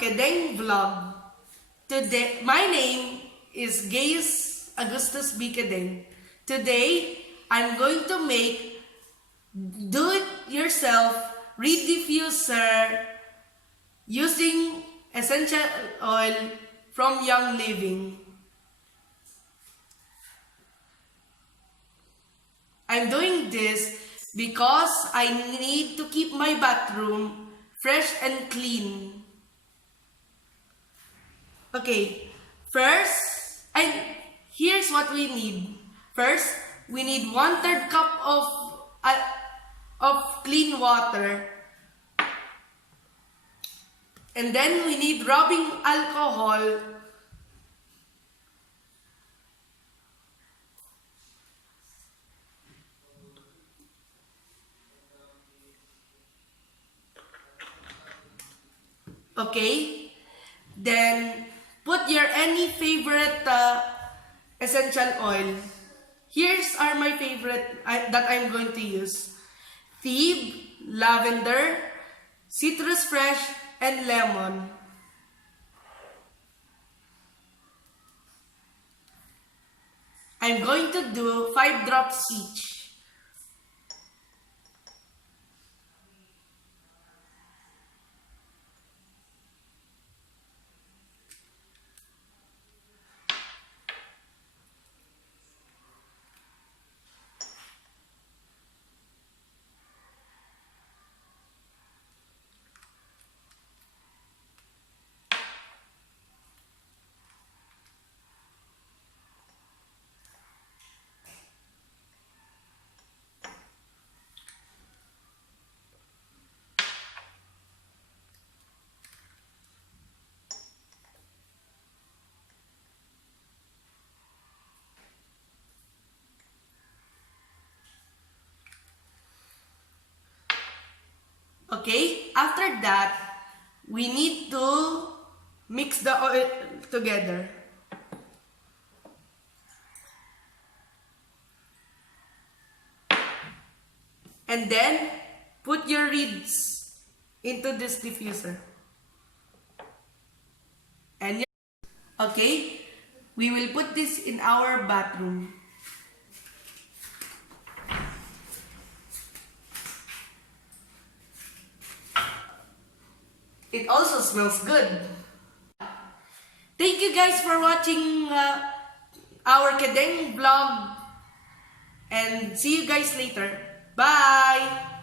Kedeng Vlog. Today, my name is Gaius Augustus B. Kedeng. Today, I'm going to make do-it-yourself Reed Diffuser using essential oil from Young Living. I'm doing this because I need to keep my bathroom fresh and clean. Okay, here's what we need. First, we need 1/3 cup of clean water. And then we need rubbing alcohol. Okay, then put your any favorite essential oil. Here's are my favorite that I'm going to use: Thebe, lavender, citrus fresh, and lemon. I'm going to do 5 drops each. Okay, after that, we need to mix the oil together. And then, put your reeds into this diffuser. And okay, we will put this in our bathroom. It also smells good. Thank you guys for watching our Kedeng vlog. And see you guys later. Bye!